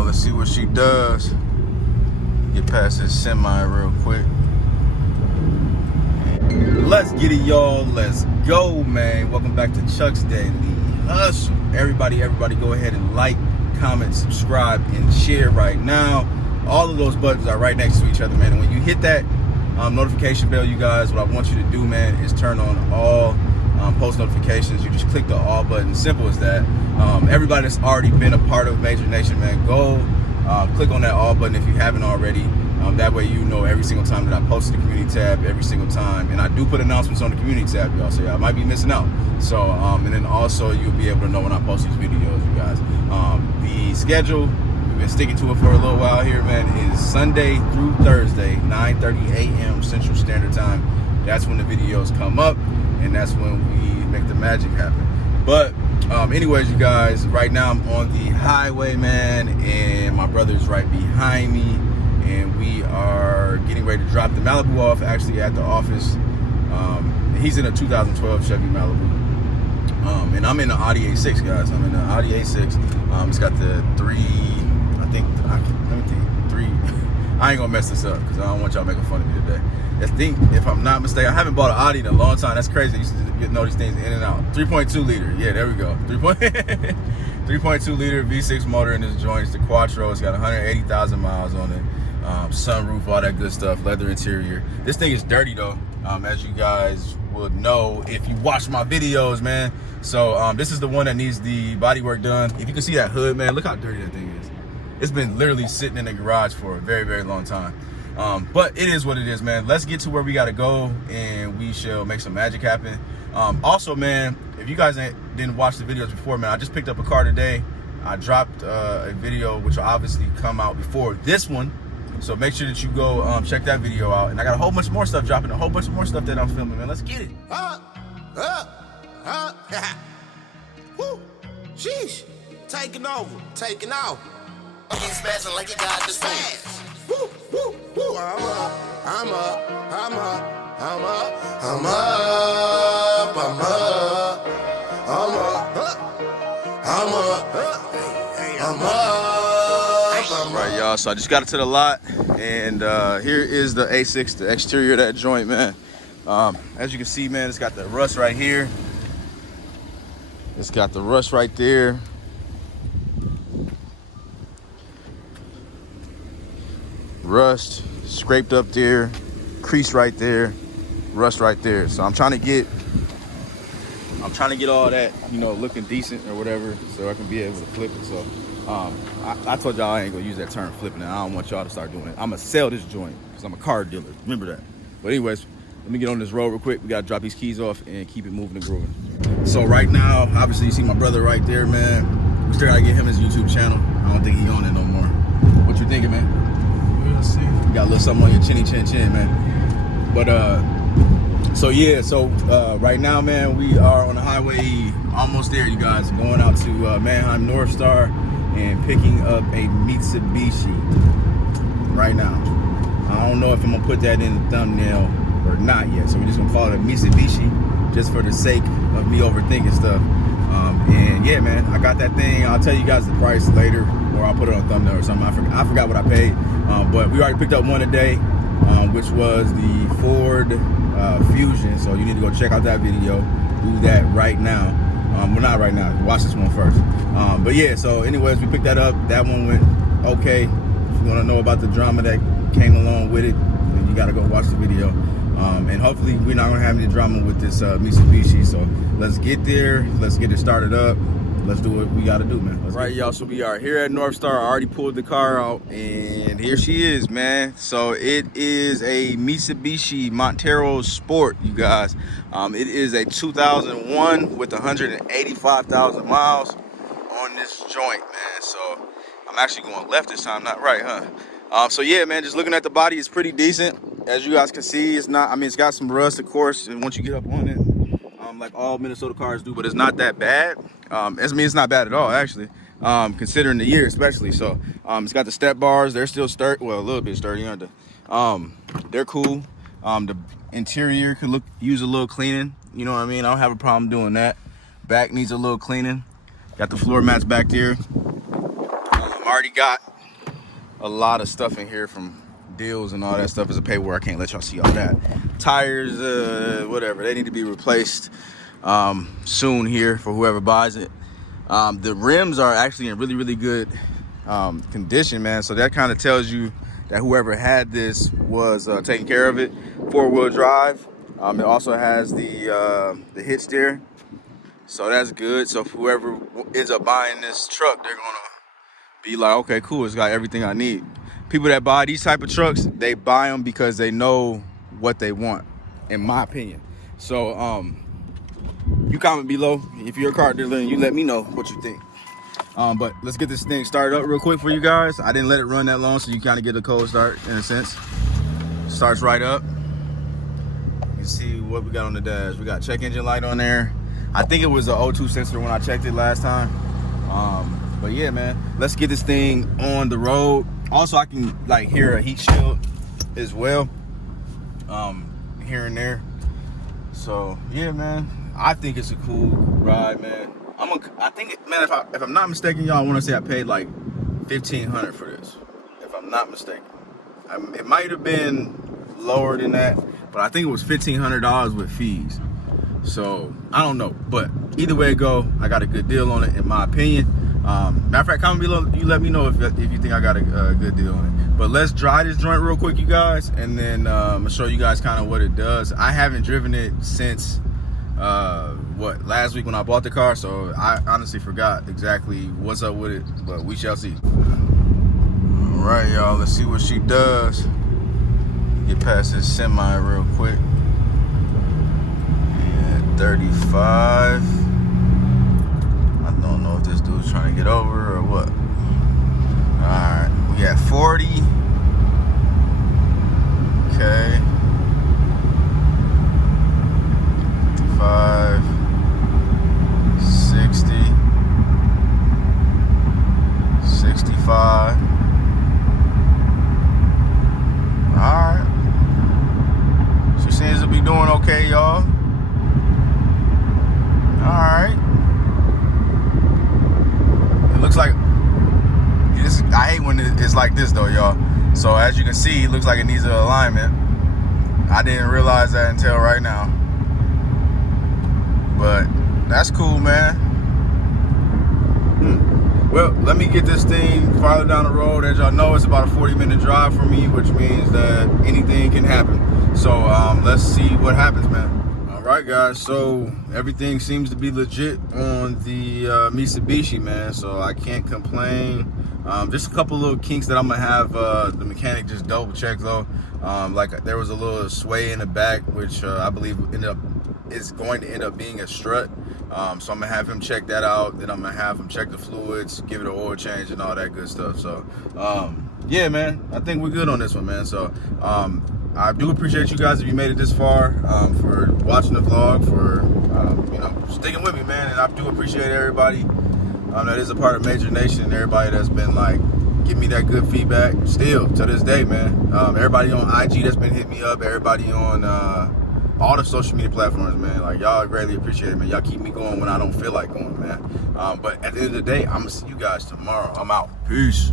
y'all. Let's see what she does. Get past this semi real quick. Let's get it, y'all. Let's go, man. Welcome back to Chuck's Daily Hustle. Everybody go ahead and like, comment, subscribe, and share right now. All of those buttons are right next to each other, man. And when you hit that notification bell, you guys, what I want you to do, man, is turn on all post notifications. You just click the all button. Simple as that. Everybody that's already been a part of Major Nation, man, go click on that all button if you haven't already. That way you know every single time that I post to the community tab, every single time. And I do put announcements on the community tab, y'all, so y'all might be missing out. So, and then also you'll be able to know when I post these videos, you guys. The schedule, we've been sticking to it for a little while here, man, is Sunday through Thursday, 9:30 a.m. Central Standard Time. That's when the videos come up, and that's when we make the magic happen. But anyways, you guys, right now I'm on the highway, man, and my brother's right behind me, and we are getting ready to drop the Malibu off, actually at the office. He's in a 2012 Chevy Malibu, and I'm in the Audi A6, guys. I'm in the Audi A6. It's got the three. I ain't gonna mess this up because I don't want y'all making fun of me today. I think, if I'm not mistaken, I haven't bought an Audi in a long time. That's crazy. I used to know these things in and out. 3.2 liter. Yeah, there we go. 3.2 liter V6 motor in this joint. It's the Quattro. It's got 180,000 miles on it. Sunroof, all that good stuff. Leather interior. This thing is dirty though, as you guys would know if you watch my videos, man. So this is the one that needs the body work done. If you can see that hood, man, look how dirty that thing is. It's been literally sitting in the garage for a very, very long time. But it is what it is, man. Let's get to where we gotta go, and we shall make some magic happen. Also, man, if you guys didn't watch the videos before, man, I just picked up a car today. I dropped a video, which will obviously come out before this one. So make sure that you go check that video out. And I got a whole bunch more stuff dropping, a whole bunch more stuff that I'm filming, man. Let's get it. Woo. Sheesh. Taking over. Taking off. He's smashing like he got the smash. Woo, woo, woo. I'm up. I'm up. I'm up. I'm up. I'm up. I'm up. I'm up. I'm up. I'm up. Right, y'all. So I just got it to the lot, and here is the A6, the exterior of that joint, man. As you can see, man, it's got the rust right here. It's got the rust right there. Rust scraped up there, crease right there, rust right there. So I'm trying to get all that, you know, looking decent or whatever, so I can be able to flip it. So I told y'all I ain't gonna use that term flipping it. I don't want y'all to start doing it. I'm gonna sell this joint because I'm a car dealer. Remember that. But anyways, let me get on this road real quick. We gotta drop these keys off and keep it moving and grooving. So right now, obviously you see my brother right there, man. We still gotta get him his YouTube channel. I don't think he on it no more. What you thinking, man? See. You got a little something on your chinny chin chin, man. But so yeah, so right now, man, we are on the highway, almost there, you guys, going out to Mannheim North Star and picking up a Mitsubishi right now. I don't know if I'm gonna put that in the thumbnail or not yet, so we're just gonna call it a Mitsubishi just for the sake of me overthinking stuff. And yeah, man, I got that thing. I'll tell you guys the price later, or I'll put it on a thumbnail or something. I forgot what I paid, but we already picked up one today, which was the Ford Fusion. So you need to go check out that video. Do that right now. Well, not right now. Watch this one first. But yeah, so anyways, we picked that up. That one went okay. If you want to know about the drama that came along with it, then you got to go watch the video. And hopefully we're not gonna have any drama with this Mitsubishi. So let's get there. Let's get it started up. Let's do what we gotta do, man. All right, y'all, so we are here at North Star. I already pulled the car out, and here she is, man. So it is a Mitsubishi Montero Sport, you guys. It is a 2001 with 185,000 miles on this joint, man. So I'm actually going left this time, not right, huh? So yeah, man, just looking at the body, it's pretty decent. As you guys can see, it's not, I mean, it's got some rust, of course, and once you get up on it, like all Minnesota cars do, but it's not that bad. It's not bad at all, actually, considering the year especially. So it's got the step bars. They're still sturdy, well, a little bit sturdy, aren't they? They're cool. The interior could use a little cleaning, you know what I mean? I don't have a problem doing that. Back needs a little cleaning. Got the floor mats back there. Already got a lot of stuff in here from deals and all that stuff. Is a paperwork. I can't let y'all see all that. Tires, whatever, they need to be replaced soon here for whoever buys it. The rims are actually in really good condition, man. So that kind of tells you that whoever had this was taking care of it. 4-wheel drive. It also has the hitch steer, so that's good. So if whoever ends up buying this truck, they're gonna be like, okay, cool, it's got everything I need. People that buy these type of trucks, they buy them because they know what they want, in my opinion. So you comment below if you're a car dealer and you let me know what you think. But let's get this thing started up real quick for you guys. I didn't let it run that long, so you kind of get a cold start in a sense. Starts right up. You see what we got on the dash. We got check engine light on there. I think it was an O2 sensor when I checked it last time. But yeah, man, let's get this thing on the road. Also, I can like hear a heat shield as well, here and there. So yeah, man, I think it's a cool ride, man. I think, man, if I'm not mistaken, y'all, I want to say I paid like $1,500 for this, if I'm not mistaken. It might have been lower than that, but I think it was $1,500 with fees. So I don't know, but either way it go, I got a good deal on it, in my opinion. Matter of fact, comment below, you let me know if you think I got a good deal on it. But let's dry this joint real quick, you guys, and then I'm gonna show you guys kind of what it does. I haven't driven it since last week when I bought the car, so I honestly forgot exactly what's up with it, but we shall see. All right, y'all, let's see what she does. Get past this semi real quick. Yeah, 35. I don't know if this dude's trying to get over or what. Alright, we at 40. Okay. 55. 60. 65. Alright. She seems to be doing okay, y'all. Alright. It looks like this. I hate when it's like this though, y'all. So as you can see, it looks like it needs an alignment. I didn't realize that until right now. But that's cool, man. Well, let me get this thing farther down the road. As y'all know, it's about a 40-minute drive for me, which means that anything can happen. So let's see what happens, man. All right, guys, so everything seems to be legit on the Mitsubishi, man, so I can't complain. Just a couple little kinks that I'm gonna have the mechanic just double check though. Like there was a little sway in the back, which I believe is going to end up being a strut. So I'm gonna have him check that out. Then I'm gonna have him check the fluids, give it an oil change and all that good stuff. So yeah, man, I think we're good on this one, man. So I do appreciate you guys if you made it this far, for watching the vlog, for sticking with me, man. And I do appreciate everybody that is a part of Major Nation, and everybody that's been like giving me that good feedback still to this day, man. Everybody on IG that's been hitting me up, everybody on all the social media platforms, man. Like, y'all greatly appreciate it, man. Y'all keep me going when I don't feel like going, man. But at the end of the day, I'm gonna see you guys tomorrow. I'm out. Peace.